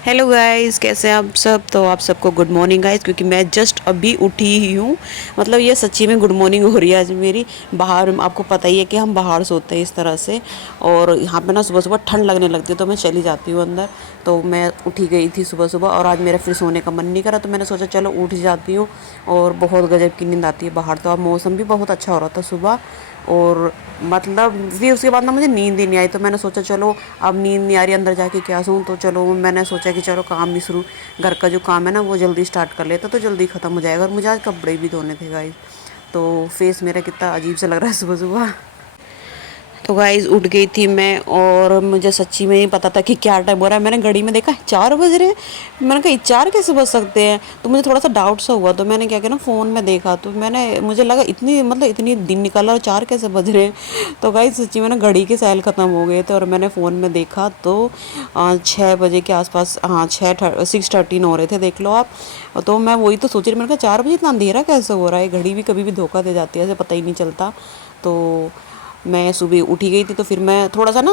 Hello guys, कैसे हैं आप सब। तो आप सबको गुड मॉर्निंग गाइस, क्योंकि मैं जस्ट अभी उठी ही हूँ। मतलब ये सच्ची में गुड मॉर्निंग हो रही है आज मेरी। बाहर आपको पता ही है कि हम बाहर सोते हैं इस तरह से, और यहाँ पे ना सुबह सुबह ठंड लगने लगती है तो मैं चली जाती हूँ अंदर। तो मैं उठी गई थी सुबह सुबह, और आज मेरा फिर सोने का मन नहीं करा तो मैंने सोचा चलो उठ जाती हूँ। और बहुत गजब की नींद आती है बाहर, तो अब मौसम भी बहुत अच्छा हो रहा था सुबह। और मतलब फिर उसके बाद ना मुझे नींद ही नहीं आई, तो मैंने सोचा चलो अब नींद नहीं आ रही, अंदर जाके क्या सोऊं। तो चलो मैंने सोचा कि चलो काम भी शुरू, घर का जो काम है ना वो जल्दी स्टार्ट कर लेता तो जल्दी ख़त्म हो जाएगा। और मुझे आज कपड़े भी धोने थे गाइस। तो फेस मेरा कितना अजीब सा लग रहा है सुबह सुबह। तो गाइस उठ गई थी मैं, और मुझे सच्ची में नहीं पता था कि क्या टाइम हो रहा है। मैंने घड़ी में देखा 4 बज रहे हैं। मैंने कहा 4 कैसे बज सकते हैं। तो मुझे थोड़ा सा डाउट सा हुआ, तो मैंने क्या किया ना, फ़ोन में देखा तो मुझे लगा इतनी मतलब इतनी दिन निकला और 4 कैसे बज रहे हैं। तो गाइस सच्ची में ना घड़ी के साइल ख़त्म हो गए थे, और मैंने फ़ोन में देखा तो 6 बजे के आसपास, हाँ 6:13 हो रहे थे, देख लो आप। तो मैं वही तो सोच रही, मैंने कहा 4 बजे इतना अंधेरा कैसे हो रहा है। घड़ी भी कभी भी धोखा दे जाती है, ऐसे पता ही नहीं चलता। तो मैं सुबह उठी गई थी, तो फिर मैं थोड़ा सा ना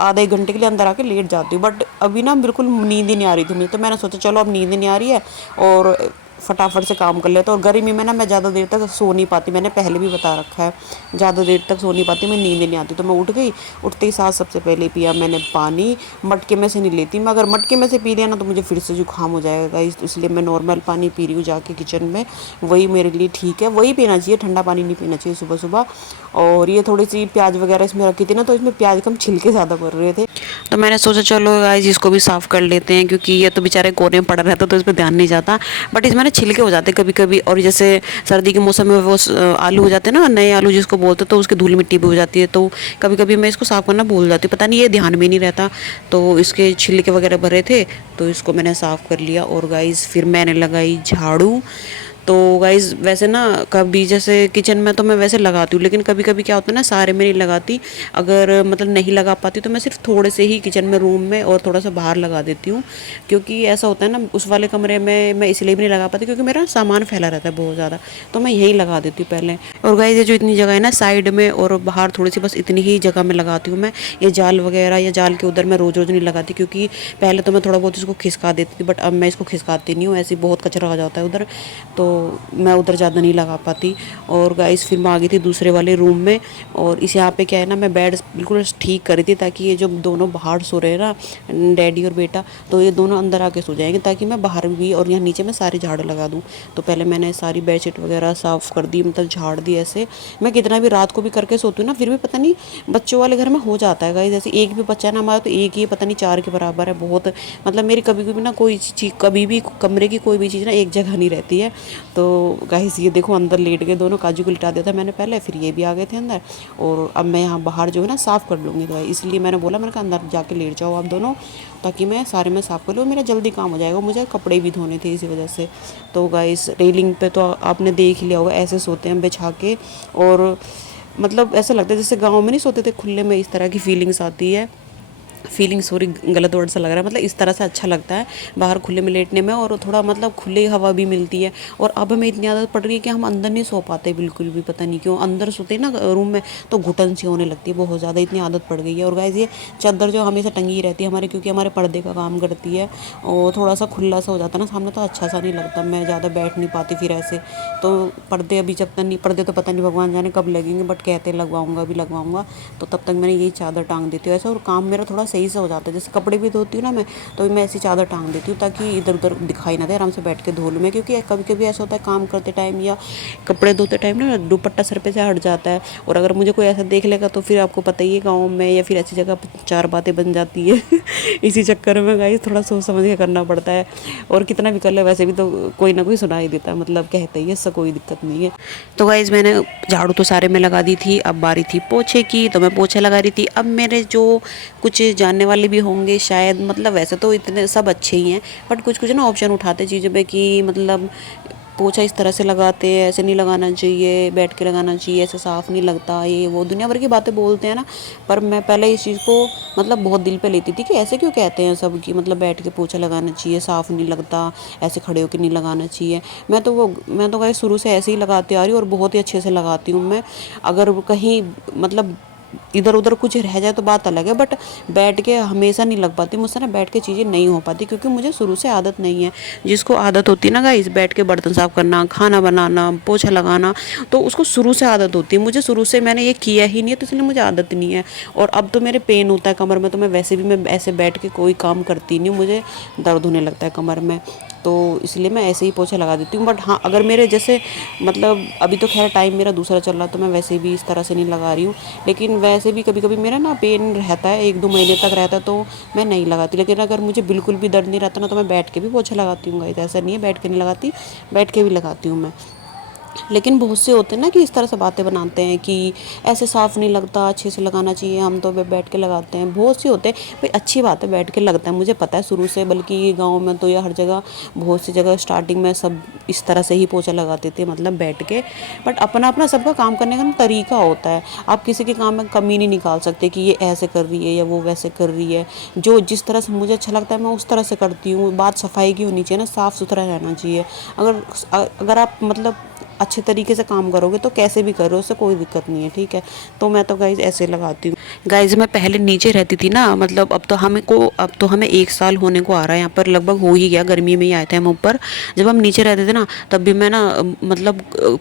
आधे 1 घंटे के लिए अंदर आके लेट जाती हूँ। बट अभी ना बिल्कुल नींद ही नहीं आ रही थी मुझे, तो मैंने सोचा चलो अब नींद ही नहीं आ रही है और फटाफट से काम कर लेते। और गर्मी में ना मैं ज़्यादा देर तक सो नहीं पाती, मैंने पहले भी बता रखा है, ज़्यादा देर तक सो नहीं पाती, मैं नींद ही नहीं आती। तो मैं उठ गई, उठते ही साथ सबसे पहले पिया मैंने पानी। मटके में से नहीं लेती मैं, अगर मटके में से पी लिया ना तो मुझे फिर से जुकाम हो जाएगा, इसलिए मैं नॉर्मल पानी पी रही हूँ जाके किचन में। वही मेरे लिए ठीक है, वही पीना चाहिए, ठंडा पानी नहीं पीना चाहिए सुबह सुबह। और ये थोड़ी सी प्याज वगैरह इसमें रखी थी ना, तो इसमें प्याज कम छिलके ज़्यादा पड़ रहे थे। तो मैंने सोचा चलो गाइस इसको भी साफ़ कर लेते हैं, क्योंकि ये तो बेचारे कोने में पड़ा रहता तो इस पर ध्यान नहीं जाता। बट इसमें ना छिलके हो जाते कभी कभी, और जैसे सर्दी के मौसम में वो आलू हो जाते हैं ना, नए आलू जिसको बोलते हैं, तो उसकी धूल मिट्टी भी हो जाती है। तो कभी कभी मैं इसको साफ़ करना भूल जाती हूँ, पता नहीं ये ध्यान में नहीं रहता। तो इसके छिलके वगैरह भरे थे, तो इसको मैंने साफ़ कर लिया। और गाइस फिर मैंने लगाई झाड़ू। तो गाइज़ वैसे ना कभी जैसे किचन में तो मैं वैसे लगाती हूँ, लेकिन कभी कभी क्या होता है ना, सारे में नहीं लगाती। अगर मतलब नहीं लगा पाती तो मैं सिर्फ थोड़े से ही किचन में, रूम में, और थोड़ा सा बाहर लगा देती हूँ। क्योंकि ऐसा होता है ना, उस वाले कमरे में मैं इसलिए भी नहीं लगा पाती क्योंकि मेरा सामान फैला रहता है बहुत ज़्यादा, तो मैं यहीं लगा देती हूँ पहले। और गाइज़ ये जो इतनी जगह है ना साइड में और बाहर थोड़ी सी, बस इतनी ही जगह में लगाती हूँ मैं। ये जाल वगैरह या जाल के उधर मैं रोज़ रोज़ नहीं लगाती, क्योंकि पहले तो मैं थोड़ा बहुत इसको खिसका देती थी, बट अब मैं इसको खिसकाती नहीं हूँ, ऐसे बहुत कचरा हो जाता है उधर, तो मैं उधर ज़्यादा नहीं लगा पाती। और गाइस फिर मैं आ गई थी दूसरे वाले रूम में, और इस यहाँ पे क्या है ना, मैं बेड बिल्कुल ठीक करी थी ताकि ये जो दोनों बाहर सो रहे हैं ना, डैडी और बेटा, तो ये दोनों अंदर आके सो जाएंगे, ताकि मैं बाहर भी और यहाँ नीचे में सारी झाड़ू लगा दूँ। तो पहले मैंने सारी बेडशीट वगैरह साफ़ कर दी, मतलब झाड़ दी। ऐसे मैं कितना भी रात को भी करके सोती हूँ ना, फिर भी पता नहीं बच्चों वाले घर में हो जाता है गाइस। जैसे एक भी बच्चा है ना हमारा, तो एक ही पता नहीं 4 के बराबर है बहुत। मतलब मेरी कभी कभी ना कोई चीज़, कभी भी कमरे की कोई भी चीज़ ना एक जगह नहीं रहती है। तो गाइस ये देखो अंदर लेट गए दोनों, काजू को लिटा दिया था मैंने पहले, फिर ये भी आ गए थे अंदर। और अब मैं यहाँ बाहर जो है ना साफ़ कर लूँगी, तो इसलिए मैंने बोला, मैंने कहा अंदर जाके लेट जाओ आप दोनों, ताकि मैं सारे में साफ़ कर लूँ, मेरा जल्दी काम हो जाएगा। मुझे कपड़े भी धोने थे इसी वजह से। तो गाइस रेलिंग पे तो आपने देख ही लिया होगा, ऐसे सोते हैं बिछा के। और मतलब ऐसा लगता है जैसे गाँव में नहीं सोते थे खुले में, इस तरह की फीलिंग्स आती है। फीलिंग, सॉरी गलत वर्ड सा लग रहा है, मतलब इस तरह से अच्छा लगता है बाहर खुले में लेटने में, और थोड़ा मतलब खुली हवा भी मिलती है। और अब हमें इतनी आदत पड़ रही है कि हम अंदर नहीं सो पाते बिल्कुल भी, पता नहीं क्यों। अंदर सोते हैं ना रूम में तो घुटन सी होने लगती है बहुत ज़्यादा, इतनी आदत पड़ गई है। और गाइस ये चादर जो हमेशा टंगी रहती है हमारे, क्योंकि हमारे पर्दे का काम करती है, और थोड़ा सा खुला सा हो जाता है ना सामने, तो अच्छा सा नहीं लगता, मैं ज़्यादा बैठ नहीं पाती फिर ऐसे। तो पर्दे अभी जब तक नहीं, पर्दे तो पता नहीं भगवान जाने कब लगेंगे, बट कहते लगवाऊंगा भी लगवाऊंगा। तो तब तक मैंने यही चादर टांग देती हूँ ऐसा, और काम मेरा थोड़ा सही से हो जाता है। जैसे कपड़े भी धोती हूँ ना मैं, तो मैं ऐसी चादर टांग देती हूँ ताकि इधर उधर दिखाई ना दे, आराम से बैठ के धो लूँ मैं। क्योंकि कभी कभी ऐसा होता है काम करते टाइम या कपड़े धोते टाइम ना दुपट्टा सर पे से हट जाता है, और अगर मुझे कोई ऐसा देख लेगा तो फिर आपको पता ही है गाँव में या फिर ऐसी जगह 4 बातें बन जाती है। इसी चक्कर में गाइस थोड़ा सोच समझ के करना पड़ता है। और कितना भी कर ले वैसे भी तो कोई ना कोई सुना ही देता है, मतलब कहते ही है, इससे कोई दिक्कत नहीं है। तो गाइस मैंने झाड़ू तो सारे में लगा दी थी, अब बारी थी पोछे की, तो मैं पोछे लगा रही थी। अब मेरे जो कुछ जानने वाले भी होंगे शायद, मतलब वैसे तो इतने सब अच्छे ही हैं, बट कुछ कुछ ना ऑप्शन उठाते चीज़ों पे कि मतलब पोछा इस तरह से लगाते हैं, ऐसे नहीं लगाना चाहिए, बैठ के लगाना चाहिए, ऐसे साफ़ नहीं लगता, ये वो दुनिया भर की बातें बोलते हैं ना। पर मैं पहले इस चीज़ को मतलब बहुत दिल पे लेती थी कि ऐसे क्यों कहते हैं सब, कि मतलब बैठ के पोछा लगाना चाहिए, साफ़ नहीं लगता, ऐसे खड़े होकर नहीं लगाना चाहिए। मैं तो गाइस शुरू से ऐसे ही लगाती आ रही हूँ, और बहुत ही अच्छे से लगाती हूँ मैं। अगर कहीं मतलब इधर उधर कुछ रह जाए तो बात अलग है, बट बैठ के हमेशा नहीं लग पाती मुझसे ना, बैठ के चीज़ें नहीं हो पाती क्योंकि मुझे शुरू से आदत नहीं है। जिसको आदत होती है ना गाइस बैठ के बर्तन साफ करना, खाना बनाना, पोछा लगाना, तो उसको शुरू से आदत होती है। मुझे शुरू से मैंने ये किया ही नहीं है, तो इसलिए मुझे आदत नहीं है। और अब तो मेरे पेन होता है कमर में, तो मैं वैसे भी मैं ऐसे बैठ के कोई काम करती नहीं हूँ, मुझे दर्द होने लगता है कमर में, तो इसलिए मैं ऐसे ही पोछा लगा देती हूँ। बट हाँ, अगर मेरे जैसे मतलब अभी तो खैर टाइम मेरा दूसरा चल रहा है, तो मैं वैसे भी इस तरह से नहीं लगा रही हूँ, लेकिन वैसे भी कभी कभी मेरा ना पेन रहता है, 1-2 महीने तक रहता है, तो मैं नहीं लगाती। लेकिन अगर मुझे बिल्कुल भी दर्द नहीं रहता ना, तो मैं बैठ के भी पोछा लगाती हूँ गाइस, ऐसा नहीं है बैठ के नहीं लगाती, बैठ के भी लगाती हूँ मैं। लेकिन बहुत से होते हैं ना कि इस तरह से बातें बनाते हैं कि ऐसे साफ़ नहीं लगता, अच्छे से लगाना चाहिए, हम तो बैठ के लगाते हैं। बहुत से होते हैं भाई, अच्छी बात है बैठ के लगता है, मुझे पता है शुरू से, बल्कि गांव में तो या हर जगह, बहुत सी जगह स्टार्टिंग में सब इस तरह से ही पोछा लगाते थे, मतलब बैठ के। बट अपना अपना सबका काम करने का ना तरीका होता है, आप किसी के काम में कमी नहीं निकाल सकते कि ये ऐसे कर रही है या वो वैसे कर रही है। जो जिस तरह से मुझे अच्छा लगता है मैं उस तरह से करती हूँ। बात सफाई की होनी चाहिए ना, साफ़ सुथरा रहना चाहिए। अगर आप मतलब अच्छे तरीके से काम करोगे तो कैसे भी करो, उससे कोई दिक्कत नहीं है, ठीक है। तो मैं तो गाइज़ ऐसे लगाती हूँ। गाइज़ मैं पहले नीचे रहती थी ना, मतलब अब तो हमें 1 साल होने को आ रहा है, यहाँ पर लगभग हो ही गया, गर्मी में ही आए थे हम ऊपर। जब हम नीचे रहते थे ना, तब भी मैं ना मतलब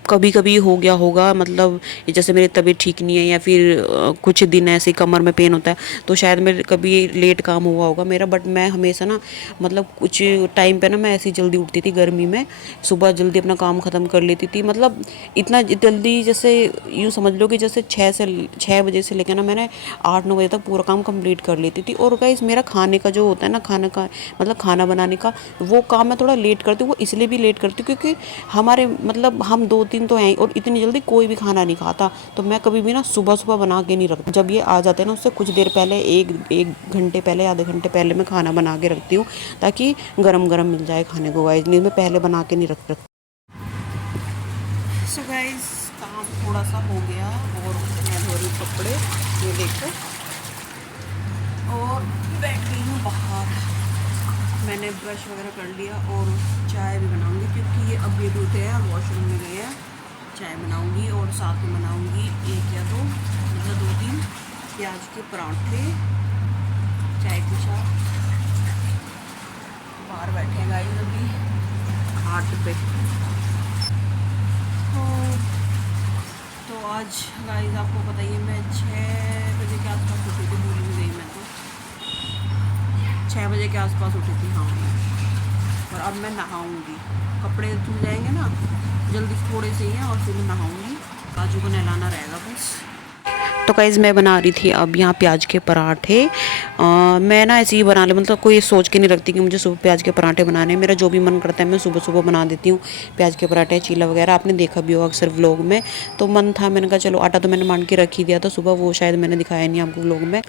कभी कभी हो गया होगा, मतलब जैसे मेरी तबीयत ठीक नहीं है या फिर कुछ दिन ऐसे कमर में पेन होता है, तो शायद मेरे कभी लेट काम हुआ होगा मेरा। बट मैं हमेशा ना मतलब कुछ टाइम पे ना मैं ऐसी जल्दी उठती थी गर्मी में, सुबह जल्दी अपना काम ख़त्म कर लेती थी। मतलब इतना जल्दी, जैसे यूँ समझ लो कि जैसे 6 बजे से लेकर ना मैंने 8-9 बजे तक पूरा काम कंप्लीट कर लेती थी। और गाइस मेरा खाने का जो होता है ना, खाना का मतलब खाना बनाने का, वो काम मैं थोड़ा लेट करती हूँ। वो इसलिए भी लेट करती हूँ क्योंकि हमारे मतलब हम 2-3 तो हैं और इतनी जल्दी कोई भी खाना नहीं खाता, तो मैं कभी भी ना सुबह सुबह बना के नहीं रखती। जब ये आ जाते हैं ना, उससे कुछ देर पहले, एक घंटे पहले, आधे घंटे पहले मैं खाना बना के रखती हूँ, ताकि गरम गरम मिल जाए खाने को गाइस, नहीं मैं पहले बना के नहीं रखती। सो गाइस काम थोड़ा सा हो गया और मैं धो रही कपड़े, ये देखो, और बैठ गई हूँ बाहर। मैंने ब्रश वगैरह कर लिया और चाय भी बनाऊंगी क्योंकि ये अब ये उठे हैं, वॉशरूम में गए हैं। चाय बनाऊंगी और साथ में बनाऊंगी 1 या 2, मतलब 2-3 प्याज के पराठे चाय के साथ। बाहर बैठे हैं गाइस अभी 8 पे। तो आज गाइस आपको बताइए, मैं 6 बजे के आसपास उठी थी, भूल भी गई मैं तो, 6 बजे के आसपास उठी थी हाँ। और अब मैं नहाऊंगी, कपड़े धुल जाएंगे ना जल्दी, थोड़े से ही हैं, और फिर मैं नहाऊंगी, काजू को नहलाना रहेगा बस। तो गाइस मैं बना रही थी अब यहाँ प्याज के पराठे। मैं ना ऐसे ही बना ले, मतलब कोई सोच के नहीं रखती कि मुझे सुबह प्याज के पराठे बनाने हैं। मेरा जो भी मन करता है मैं सुबह सुबह बना देती हूँ, प्याज के पराठे, चीला वगैरह, आपने देखा भी हो अक्सर व्लॉग में। तो मन था, मैंने कहा चलो, आटा तो मैंने मान के रख ही दिया था सुबह, वो शायद मैंने दिखाया नहीं आपको व्लॉग में।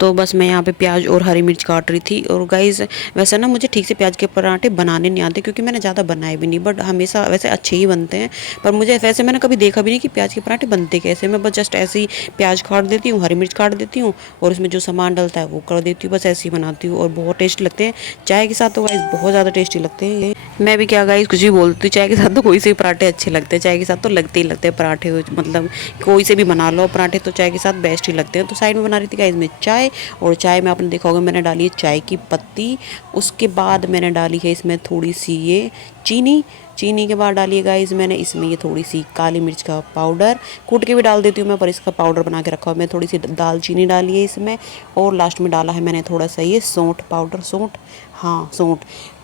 तो बस मैं यहाँ पे प्याज और हरी मिर्च काट रही थी। और गाइस वैसे ना मुझे ठीक से प्याज के पराठे बनाने नहीं आते क्योंकि मैंने ज़्यादा बनाए भी नहीं, बट हमेशा वैसे अच्छे ही बनते हैं। पर मुझे वैसे मैंने कभी देखा भी नहीं कि प्याज के पराठे बनते कैसे। मैं बस जस्ट ऐसे ही प्याज काट देती हूँ, हरी मिर्च काट देती हूँ और उसमें जो सामान डलता है वो कर देती हूँ, बस ऐसे ही बनाती हूँ। और बहुत टेस्टी लगते हैं चाय के साथ, तो गाइस बहुत ज़्यादा टेस्टी लगते हैं ये। मैं भी क्या गाइस कुछ भी बोलती हूँ, चाय के साथ तो कोई से भी पराठे अच्छे लगते हैं, चाय के साथ तो लगते ही लगते हैं पराठे, मतलब कोई से भी बना लो पराठे तो चाय के साथ बेस्ट ही लगते हैं। तो साइड में बना रही थी गाइस मैं चाय, और चाय में आपने देखा होगा मैंने डाली है चाय की पत्ती, उसके बाद मैंने डाली है इसमें थोड़ी सी ये चीनी के बाद डाली है गाइस मैंने इसमें ये थोड़ी सी काली मिर्च का पाउडर, कूट के भी डाल देती हूँ मैं, पर इसका पाउडर बना के रखा हुआ। मैं थोड़ी सी दालचीनी डाली है इसमें, और लास्ट में डाला है मैंने थोड़ा सा ये सौंठ पाउडर, सौंठ।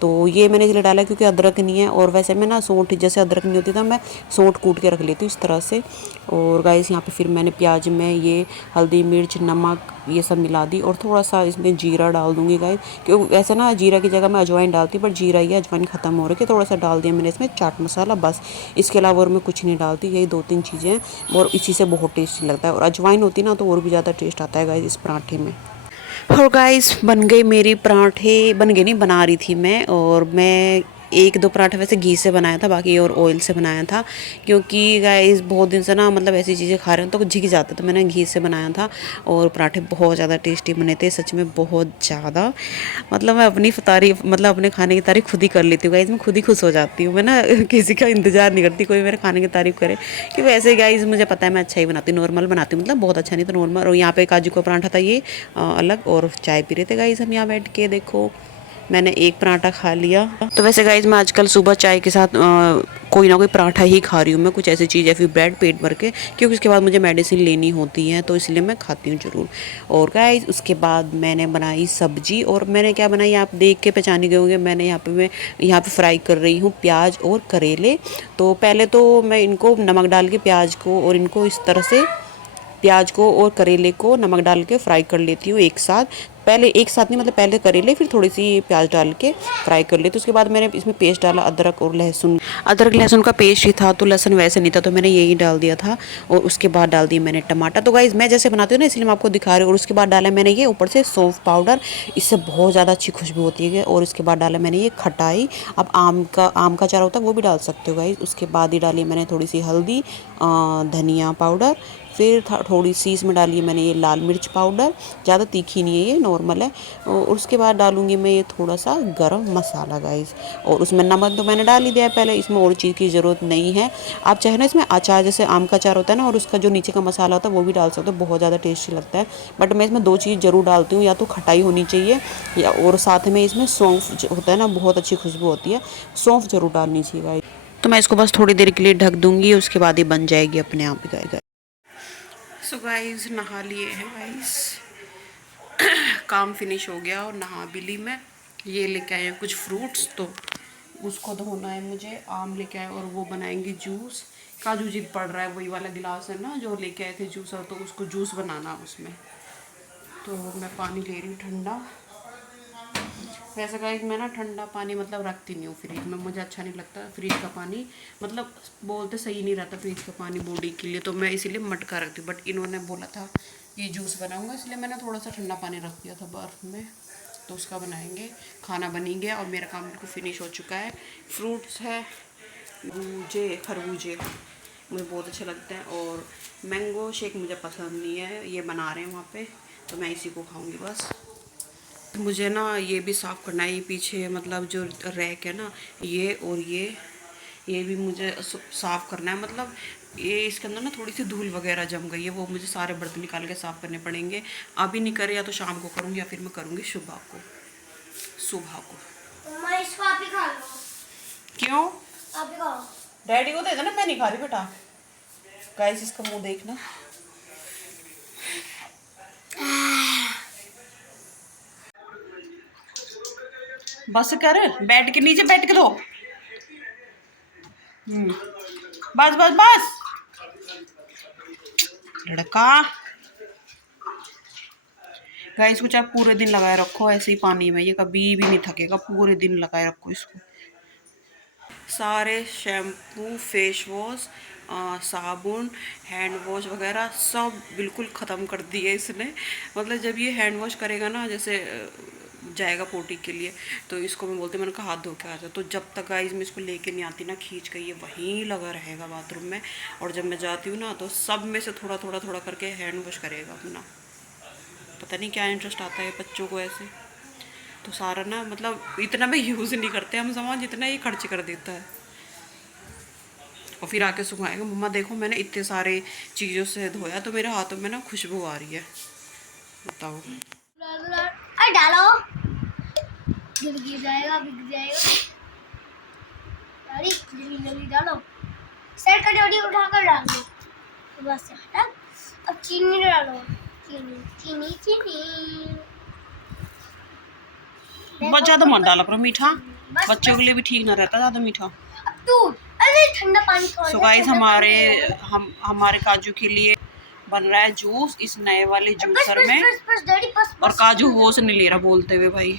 तो ये मैंने इसलिए डाला क्योंकि अदरक नहीं है, और वैसे मैं ना सौंठ जैसे अदरक नहीं होती था, मैं सौंठ कूट के रख लेती हूँ इस तरह से। और गाइस यहाँ पे फिर मैंने प्याज में ये हल्दी मिर्च नमक ये सब मिला दी, और थोड़ा सा इसमें जीरा डाल दूँगी गाइस, क्योंकि वैसे ना जीरा की जगह मैं अजवाइन डालती, पर जीरा ये अजवाइन ख़त्म हो रही है, थोड़ा सा डाल दिया मैंने इसमें चाट मसाला, बस। इसके अलावा और मैं कुछ नहीं डालती, यही 2-3 चीज़ें हैं, और इसी से बहुत टेस्टी लगता है। और अजवाइन होती ना तो और भी ज़्यादा टेस्ट आता है गाइस इस पराठे में। और गाइस बन गए मेरी पराठे, बन गए नहीं, बना रही थी मैं, और मैं एक दो पराठा वैसे घी से बनाया था, बाकी और ऑयल से बनाया था, क्योंकि गाइस बहुत दिन से ना मतलब ऐसी चीज़ें खा रहे हैं तो झिक जाता, तो मैंने घी से बनाया था। और पराठे बहुत ज़्यादा टेस्टी बने थे, सच में बहुत ज़्यादा। मतलब मैं अपनी तारीफ, मतलब अपने खाने की तारीफ खुद ही कर लेती हूँ गाइस, मैं खुद ही खुश हो जाती हूँ। मैं ना किसी का इंतज़ार नहीं करती कोई मेरे खाने की तारीफ करे, कि वैसे गाइस मुझे पता है मैं अच्छा ही बनाती हूँ, नॉर्मल बनाती हूँ, मतलब बहुत अच्छा नहीं तो नॉर्मल। और यहाँ पे काजू का पराठा था ये अलग, और चाय पी रहे थे गाइस हम यहाँ बैठ के। देखो मैंने एक पराठा खा लिया। तो वैसे गाइज मैं आजकल सुबह चाय के साथ कोई ना कोई पराठा ही खा रही हूँ मैं, कुछ ऐसी चीज़ या फिर ब्रेड पेट भर के, क्योंकि उसके बाद मुझे मेडिसिन लेनी होती है, तो इसलिए मैं खाती हूँ ज़रूर। और गाइज उसके बाद मैंने बनाई सब्जी, और मैंने क्या बनाई आप देख के पहचान ही गए होंगे। मैंने यहाँ पे फ्राई कर रही हूँ प्याज और करेले। तो पहले तो मैं इनको नमक डाल के प्याज को और इनको इस तरह से, प्याज को और करेले को नमक डाल के फ्राई कर लेती हूँ एक साथ। पहले एक साथ नहीं, मतलब पहले करेले फिर थोड़ी सी प्याज डाल के फ्राई कर लेती हूँ। उसके बाद मैंने इसमें पेस्ट डाला अदरक और लहसुन, अदरक लहसुन का पेस्ट ही था, तो लहसुन वैसे नहीं था तो मैंने यही डाल दिया था। और उसके बाद डाल दी मैंने टमाटर। तो गाइज मैं जैसे बनाती हूँ ना इसलिए मैं आपको दिखा रही हूँ। और उसके बाद डाला मैंने ये ऊपर से सौंफ पाउडर, इससे बहुत ज़्यादा अच्छी खुशबू होती है। और उसके बाद डाला मैंने ये खटाई, अब आम का अचार होता है वो भी डाल सकते हो गाइज। उसके बाद ही डाली मैंने थोड़ी सी हल्दी, धनिया पाउडर, फिर थोड़ी सी इसमें डाली मैंने ये लाल मिर्च पाउडर, ज़्यादा तीखी नहीं है ये, नॉर्मल है। और उसके बाद डालूंगी मैं ये थोड़ा सा गरम मसाला गाइस। और उसमें नमक तो मैंने डाल ही दिया है पहले, इसमें और चीज़ की ज़रूरत नहीं है। आप चाहे ना इसमें अचार, जैसे आम का अचार होता है ना, और उसका जो नीचे का मसाला होता है वो भी डाल सकते हो, बहुत ज़्यादा टेस्टी लगता है। बट मैं इसमें दो चीज़ ज़रूर डालती हूँ, या तो खटाई होनी चाहिए, या और साथ में इसमें सौंफ होता है ना, बहुत अच्छी खुशबू होती है, सौंफ ज़रूर डालनी चाहिए गाइस। तो मैं इसको बस थोड़ी देर के लिए ढक दूंगी, उसके बाद ही बन जाएगी अपने आप ही गाइस। सो गाइस नहा लिए हैं गाइस, काम फिनिश हो गया और नहा भी ली मैं। ये लेके आए हैं कुछ फ्रूट्स, तो उसको धोना है मुझे। आम लेके आए और वो बनाएंगे जूस। काजू जिद पड़ रहा है, वही वाला गिलास है ना जो लेके आए थे जूसर, तो उसको जूस बनाना उसमें। तो मैं पानी ले रही हूँ ठंडा। वैसे गाइस मैं ना ठंडा पानी मतलब रखती नहीं हूँ फ्रिज में, मुझे अच्छा नहीं लगता फ्रिज का पानी, मतलब बोलते सही नहीं रहता फ्रिज का पानी बॉडी के लिए, तो मैं इसीलिए मटका रखती हूँ। बट इन्होंने बोला था ये जूस बनाऊंगा, इसलिए मैंने थोड़ा सा ठंडा पानी रख दिया था बर्फ़ में। तो उसका बनाएंगे, खाना बनी गया और मेरा काम बिल्कुल फिनिश हो चुका है। फ्रूट्स है, खरबूजे मुझे बहुत अच्छे लगते हैं, और मैंगो शेक मुझे पसंद नहीं है, ये बना रहे हैं वहाँ पे, तो मैं इसी को खाऊंगी बस। मुझे ना ये भी साफ़ करना है, ये पीछे मतलब जो रैक है ना, ये और ये भी मुझे साफ़ करना है। मतलब ये इसके अंदर ना थोड़ी सी धूल वगैरह जम गई है, वो मुझे सारे बर्तन निकाल के साफ़ करने पड़ेंगे। अभी नहीं करे, या तो शाम को करूँगी, या फिर मैं करूँगी सुबह को। मैं इसको आप ही खा लो। क्यों? आप ही खाओ। डैडी को दे देना, मैं नहीं खा रही बेटा। गाइस इसका मुँह देखना। बस कर, बैठ के नीचे बैठ के दो। बस बस बस लड़का। गाइस कुछ आप पूरे दिन लगाए रखो ऐसे ही पानी में, ये कभी भी नहीं थकेगा, पूरे दिन लगाए रखो इसको। सारे शैम्पू, फेस वॉश, साबुन, हैंड वॉश वगैरह सब बिल्कुल ख़त्म कर दिए इसने। मतलब जब ये हैंड वॉश करेगा ना, जैसे जाएगा पोटी के लिए, तो इसको मैं बोलती हूँ, मैंने कहा हाथ धो के आ जा। तो जब तक गाइस मैं इसको लेके नहीं आती ना खींच के, ये वहीं लगा रहेगा बाथरूम में। और जब मैं जाती हूँ ना तो सब में से थोड़ा थोड़ा थोड़ा करके हैंड वॉश करेगा अपना। पता नहीं क्या इंटरेस्ट आता है बच्चों को ऐसे। तो सारा ना मतलब इतना भी यूज़ नहीं करते हम सामान, जितना ये खर्च कर देता है। और फिर आके सुखाएगा, मम्मा देखो मैंने इतने सारे चीज़ों से धोया तो मेरे हाथों में ना खुशबू आ रही है, बताओ। डालो, गिर जाएगा, बिक जाएगा। अरे जल्दी डालो, सेट का डोरी उठाकर डाल दो, बस हटा। अब चीनी डालो, चीनी चीनी चीनी। बहुत ज़्यादा मत डाला करो मीठा, बच्चों के लिए भी ठीक ना रहता ज़्यादा मीठा। अरे ठंडा पानी। सो गाइस हमारे काजू के लिए बन रहा है जूस इस नए वाले जूसर में। और काजू होश नहीं ले रहा बोलते हुए भाई।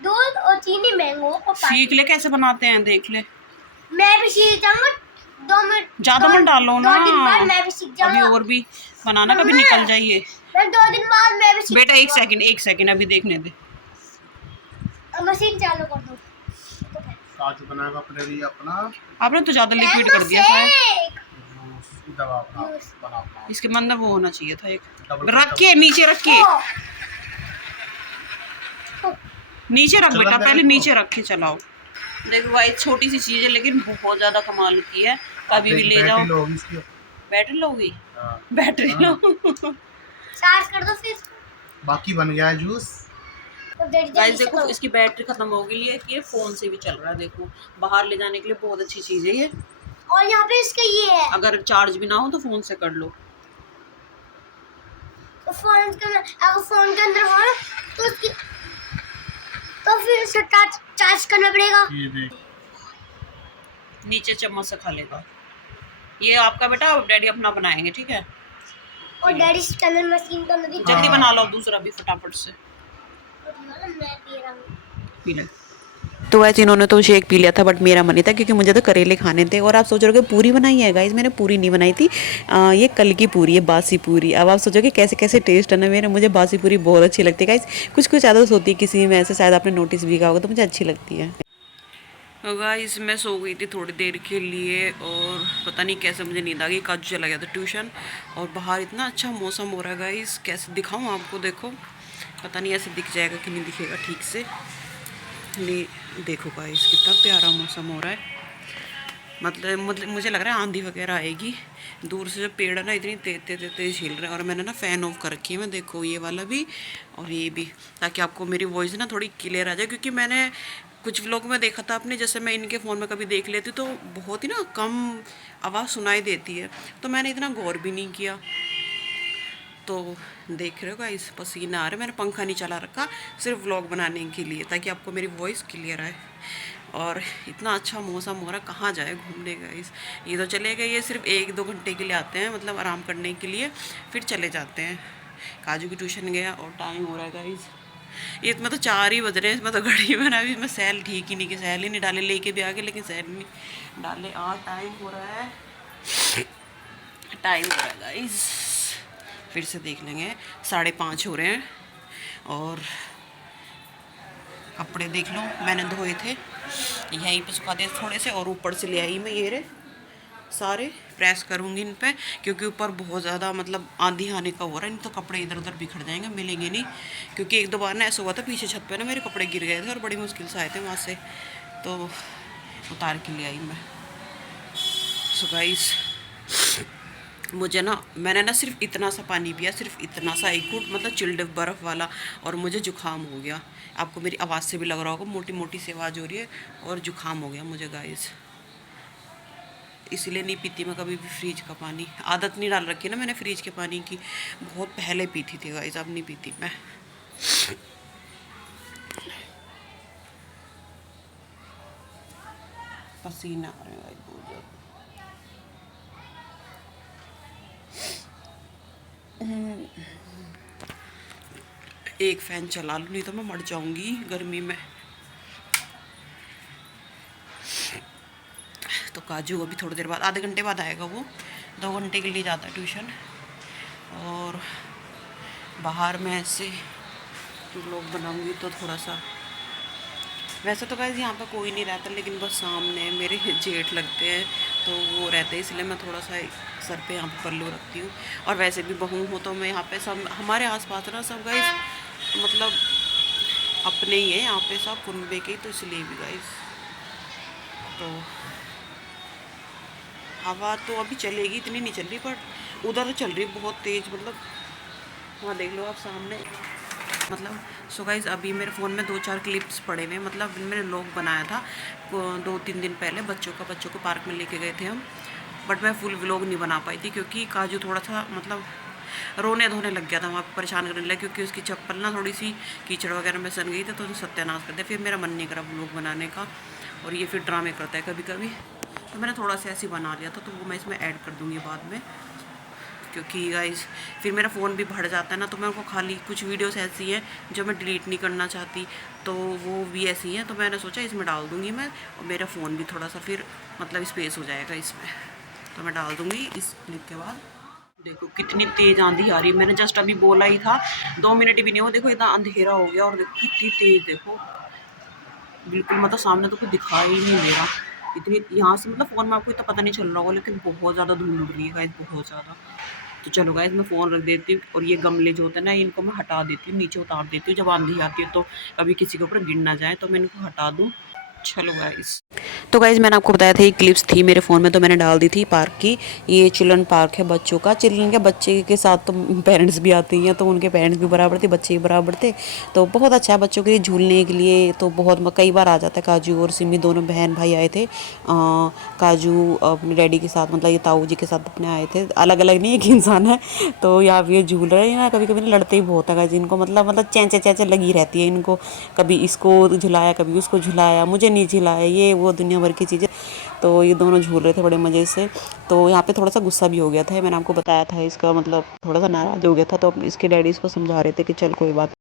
दूध और चीनी, मैंगो और सीख ले कैसे बनाते हैं, देख ले। मैं भी सीख जाऊंगा, 2 मिनट ज्यादा मत डालो ना, 2 दिन बाद मैं भी सीख जाऊंगा। अभी और भी बनाना, कभी निकल जाइए। मैं 2 दिन बाद मैं भी सीख बेटा। एक सेकंड अभी देखने दे। मशीन चालू कर दो। काजू बनाएगा अपने लिए अपना। आपने तो ज्यादा लिक्विड कर दिया शायद। दवा अपना इसके अंदर वो होना चाहिए था एक। डबल रख के नीचे रख के, नीचे रख बेटा, पहले नीचे रख के चलाओ। देखो भाई छोटी सी चीज है लेकिन बहुत ज्यादा कमाल की है। कभी भी ले जाओ। बैटरी लोगी? Battery low. चार्ज कर दो फिर। बाकी बन गया है जूस। गाइस देखो इसकी बैटरी खत्म हो गई है कि ये फोन से भी चल रहा है। देखो बाहर ले जाने के लिए बहुत अच्छी चीज है ये। और यहाँ पे इसका ये है, अगर चार्ज भी ना हो तो फोन से कर लो। तो फोन के अगर फोन के अंदर हो तो उसकी तो फिर उसे चार्ज करना पड़ेगा। ये देख नीचे चम्मच से खा लेगा। ये आपका बेटा डैडी अपना बनाएंगे, ठीक है? और डैडी स्कैनर मशीन का भी जल्दी बना लो दूसरा भी फटाफट से। मैं पी रहा हूँ। पी ले। तो वैसे इन्होंने तो शेक पी लिया था बट मेरा मन नहीं था क्योंकि मुझे तो करेले खाने थे। और आप सोच रहे हो कि पूरी बनाई है गाइस, मैंने पूरी नहीं बनाई थी। ये कल की पूरी है, बासी पूरी। अब आप सोचोगे कैसे कैसे टेस्ट है ना मेरे। मुझे बासी पूरी बहुत अच्छी लगती है गाइस। कुछ कुछ आदत होती है किसी में, ऐसे शायद आपने नोटिस भी किया होगा, तो मुझे अच्छी लगती है। तो गाइस मैं सो गई थी थोड़ी देर के लिए और पता नहीं कैसे मुझे नींद आ गई। काजू चला गया था ट्यूशन और बाहर इतना अच्छा मौसम हो रहा है गाइस। कैसे दिखाऊँ आपको, देखो पता नहीं ऐसे दिख जाएगा कि नहीं दिखेगा ठीक से। नहीं देखो गाइस कितना प्यारा मौसम हो रहा है। मतलब मुझे लग रहा है आंधी वगैरह आएगी। दूर से जो पेड़ है ना इतनी तेज तेज हिल रहे हैं। और मैंने ना फ़ैन ऑफ कर रखी है, मैं देखो ये वाला भी और ये भी, ताकि आपको मेरी वॉइस ना थोड़ी क्लियर आ जाए। क्योंकि मैंने कुछ व्लॉग में देखा था अपने, जैसे मैं इनके फ़ोन में कभी देख लेती तो बहुत ही ना कम आवाज़ सुनाई देती है, तो मैंने इतना गौर भी नहीं किया। तो देख रहे हो गाइस पसीना आ रहा है। मैंने पंखा नहीं चला रखा सिर्फ व्लॉग बनाने के लिए, ताकि आपको मेरी वॉइस क्लियर आए। और इतना अच्छा मौसम हो रहा है, कहाँ जाए घूमने गाइस। ये तो चले गए, ये सिर्फ 1-2 घंटे के लिए आते हैं, मतलब आराम करने के लिए, फिर चले जाते हैं। काजू की ट्यूशन गया और टाइम हो रहा है गाइस। ये इसमें तो 4 ही बज रहे हैं। इसमें तो घड़ी में अभी इसमें सैल ठीक ही नहीं कि सैल ही नहीं डाले, लेके भी आ गए लेकिन सैल नहीं डाले। और टाइम हो रहा है, टाइम हो रहा है गाइस, फिर से देख लेंगे 5:30 हो रहे हैं। और कपड़े देख लो मैंने धोए थे, यहीं पे सुखा दिए थोड़े से। और ऊपर से ले आई मैं ये रहे सारे, प्रेस करूँगी इन पे क्योंकि ऊपर बहुत ज़्यादा मतलब आंधी आने का हो रहा है। नहीं तो कपड़े इधर उधर बिखर जाएंगे, मिलेंगे नहीं। क्योंकि 1-2 बार ना ऐसा हुआ था पीछे छत पे ना मेरे कपड़े गिर गए थे और बड़ी मुश्किल से आए थे वहाँ से, तो उतार के ले आई मैं। सो गाइस मुझे ना, मैंने ना सिर्फ इतना सा पानी पिया, सिर्फ इतना सा 1 घूंट, मतलब चिल्ड बर्फ़ वाला, और मुझे जुकाम हो गया। आपको मेरी आवाज़ से भी लग रहा होगा मोटी मोटी सी आवाज़ हो रही है, और जुकाम हो गया मुझे गाइस। इसलिए नहीं पीती मैं कभी भी फ्रिज का पानी, आदत नहीं डाल रखी ना मैंने फ्रिज के पानी की। बहुत पहले पीती थी गाइस, अब नहीं पीती मैं। पसीना आ रहा है बहुत ज़्यादा। एक फ़ैन चला लूँ नहीं तो मैं मर जाऊंगी गर्मी में। तो काजू अभी थोड़ी देर बाद, आधे घंटे बाद आएगा वो, 2 घंटे के लिए जाता है ट्यूशन। और बाहर मैं ऐसे व्लॉग बनाऊंगी तो थोड़ा सा, वैसे तो गाइस यहाँ पे कोई नहीं रहता, लेकिन बस सामने मेरे जेठ लगते हैं तो वो रहते हैं, इसलिए मैं थोड़ा सा सर पे यहाँ पर पल्लू रखती हूँ। और वैसे भी बहू हूँ तो मैं यहाँ पे सब, हमारे आसपास ना सब गाइस मतलब अपने ही है यहाँ पे सब कुनबे के, तो इसलिए भी गाइस। तो हवा तो अभी चलेगी, इतनी नहीं चल रही, पर उधर चल रही बहुत तेज़, मतलब वहाँ देख लो आप सामने। मतलब सो गाइस अभी मेरे फ़ोन में 2-4 क्लिप्स पड़े हुए हैं, मतलब मैंने व्लॉग बनाया था 2-3 दिन पहले बच्चों को पार्क में लेके गए थे हम। बट मैं फुल व्लॉग नहीं बना पाई थी क्योंकि काजू थोड़ा सा मतलब रोने धोने लग गया था, वहाँ परेशान करने लगा, क्योंकि उसकी चप्पल ना थोड़ी सी कीचड़ वगैरह में सन गई थी, तो सत्यानाश कर दिया। फिर मेरा मन नहीं करा व्लॉग बनाने का, और ये फिर ड्रामे करता है कभी कभी, तो मैंने थोड़ा सा ऐसे ही बना लिया था, तो वो मैं इसमें ऐड कर दूँगी बाद में। क्योंकि गाइस फिर मेरा फ़ोन भी भर जाता है ना, तो मैं उनको खाली कुछ वीडियोस ऐसी हैं जो मैं डिलीट नहीं करना चाहती, तो वो भी ऐसी हैं, तो मैंने सोचा इसमें डाल दूँगी मैं, और मेरा फ़ोन भी थोड़ा सा फिर मतलब स्पेस हो जाएगा इसमें, तो मैं डाल दूँगी इस क्लिप के बाद। देखो कितनी तेज़ आंधी आ रही है, मैंने जस्ट अभी बोला ही था 2 मिनट भी नहीं हुआ, देखो इतना अंधेरा हो गया, और देखो कितनी तेज़, देखो बिल्कुल मतलब सामने तो कुछ दिखाई ही नहीं दे रहा। इतनी यहाँ से मतलब फ़ोन में आपको इतना पता नहीं चल रहा होगा, लेकिन बहुत ज़्यादा धूल उड़ रही है गाइस, बहुत ज़्यादा। तो चलो गाइस मैं फ़ोन रख देती हूँ और ये गमले जो होते हैं ना, इनको मैं हटा देती हूँ, नीचे उतार देती हूँ। जब आंधी आती है तो कभी किसी के ऊपर गिर ना जाए, तो मैं इनको हटा दूँ। चलो गाइस, तो गाइस मैंने आपको बताया था ये क्लिप्स थी मेरे फ़ोन में, तो मैंने डाल दी थी पार्क की। ये चिल्ड्रन पार्क है बच्चों का। चिल्ड्रन के बच्चे के साथ तो पेरेंट्स भी आते हैं, तो उनके पेरेंट्स भी बराबर थे, बच्चे भी बराबर थे। तो बहुत अच्छा है बच्चों के लिए झूलने के लिए। तो बहुत कई बार आ जाता है। काजू और सिमी दोनों बहन भाई आए थे। काजू अपने डैडी के साथ, मतलब ये ताऊ जी के साथ अपने आए थे, अलग अलग नहीं, एक इंसान है। तो यहाँ पे ये झूल रहे हैं ना, कभी कभी ना लड़ते ही बहुत है गाइस इनको, मतलब चैंचे चैंचे लगी रहती है इनको। कभी इसको झुलाया, कभी उसको झुलाया, मुझे नहीं झुलाया, ये वो दुनिया भर की चीज़ें। तो ये दोनों झूल रहे थे बड़े मज़े से। तो यहाँ पे थोड़ा सा गुस्सा भी हो गया था, मैंने आपको बताया था इसका मतलब थोड़ा सा नाराज़ हो गया था। तो इसके डैडी इसको समझा रहे थे कि चल कोई बात।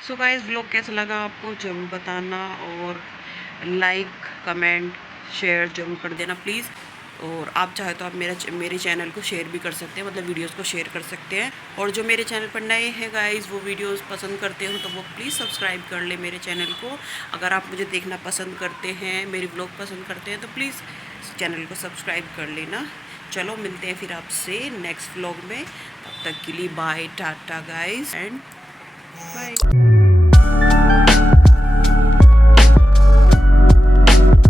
सो गाइस ब्लॉग कैसा लगा आपको जरूर बताना, और लाइक कमेंट शेयर जरूर कर देना प्लीज़। और आप चाहे तो आप मेरे चैनल को शेयर भी कर सकते हैं, मतलब वीडियोस को शेयर कर सकते हैं। और जो मेरे चैनल पर नए हैं गाइस, वो वीडियोस पसंद करते हो तो वो प्लीज़ सब्सक्राइब कर ले मेरे चैनल को। अगर आप मुझे देखना पसंद करते हैं, मेरी ब्लॉग पसंद करते हैं, तो प्लीज़ चैनल को सब्सक्राइब कर लेना। चलो मिलते हैं फिर आपसे नेक्स्ट व्लॉग में। तब तक के लिए bye tata guys and bye.